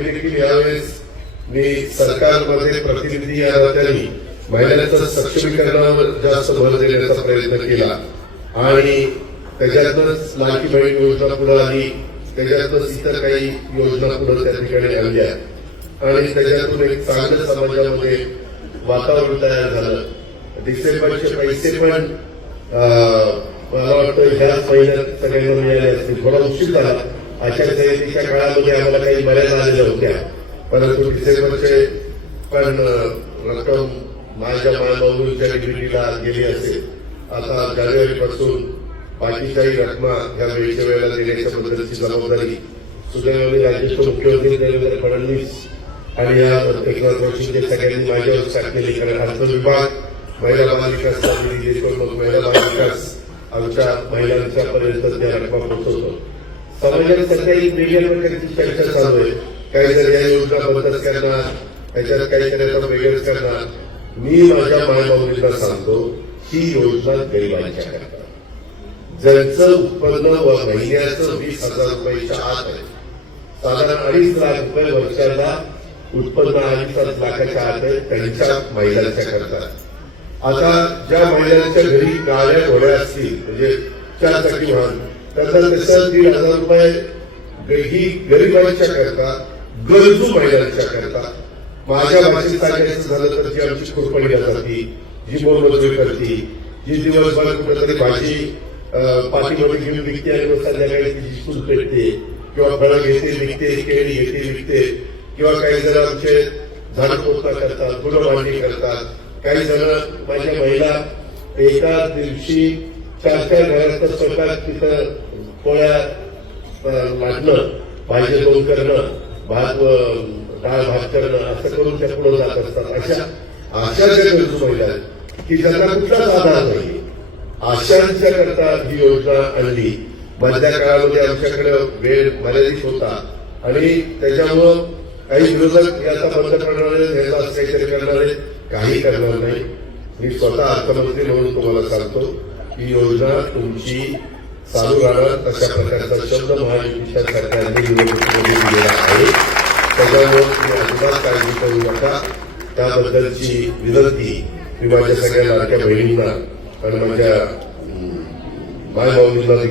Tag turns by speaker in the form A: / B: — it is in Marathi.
A: देखील यावेळेस मी सरकारमध्ये प्रतिनिधी या नात्याने महिलांचं सक्षमीकरणावर जास्त भर देण्याचा प्रयत्न केला. आणि त्याच्यातच लाठी बहीण योजना पुढे आली. त्याच्यातच इतर काही योजना पुढे त्या ठिकाणी आणल्या आणि त्याच्यातून एक चांगलं समाजामध्ये वातावरण तयार झालं. डिसेंबरचे पैसे पण मला वाटतं ह्याच महिन्यात सगळ्यांना मिळाले असतील. थोडा उशीर झाला. अशा संहितेच्या काळामध्ये आम्हाला काही मर्यादा आलेल्या होत्या. परंतु डिसेंबरचे पण रक्कम माझ्या मायबाबूंच्या डिग्रीला गेली असेल. आता जानेवारीपासून बाकीच्याही रकमा या वेळच्या वेळेला देण्याच्या बद्दलची जबाबदारी सुदैवाने राज्याचे मुख्यमंत्री देवेंद्र फडणवीस आणि या एकनाथ जोशींचे सगळ्यांनी माझ्यावर टाकलेली कारण अर्थ विभाग महिला बालविकास मग महिला बालविकास आमच्या महिलांच्या पर्यंत त्या रकमा पोहोचवतो. समाजात सध्या एक वेगळ्या चर्चा चालू आहे. काही जण या योजना बंदच करणार त्याच्यात काही जण वेगळंच करणार. मी माझ्या मायबाबीला सांगतो ही योजना गरिबांच्या करता ज्यांचं उत्पन्न व महिन्याचं वीस हजार रुपयाच्या आत आहे. साधारण अडीच लाख रुपये वर्षाला उत्पन्न अडीच लाखाच्या आत आहे त्यांच्या महिलांच्या करता आता ज्या महिलांच्या घरी गाड्या घोड्या असतील म्हणजे चार चाकी वाहन त्याचा तसं दीड हजार रुपये ही गरिबांच्या करता गरजू महिलांच्या करता माझ्या भाषेत सांगायचं झालं तर जी आमची खुरपणी जाती जी मोलमजुरी करते जी दिवसभर कुठेतरी भाजी पाठीमध्ये घेऊन विकते आणि मग संध्याकाळी तिची चूल पेटते किंवा फळं घेते विकते केळी घेते विकते किंवा काही जण आमचे झाड पोचना करतात फुलं मांडणी करतात काही जण माझ्या महिला एका दिवशी चार चार घरात स्वतः तिथं पोळ्या वाटणं भाजी दोन करणं भात डाळ भात करणं असं करून त्या पुढे जात असतात. अशा अशा ज्या गरजू महिला की ज्यांना कुठलाच आधार नाही. आशांच्या करता ही योजना आणली. मधल्या काळामध्ये आमच्याकडे वेळ मर्यादित होता. आणि त्याच्यामुळं काही विरोधक याचा बंद करणारे ह्याचा काहीतरी करणारे काही करणार नाही. मी स्वतः अर्थमंत्री म्हणून तुम्हाला सांगतो. ही योजना तुमची चालू राहणार अशा प्रकारचा शब्द महायुतीच्या सरकारने दिलेला आहे. त्याच्यामुळे तुम्ही अजिबात काळजी करू नका. त्याबद्दलची विनंती मी माझ्या सगळ्या लाडक्या बहिणींना आणि माझ्या मायबाबूंना देखील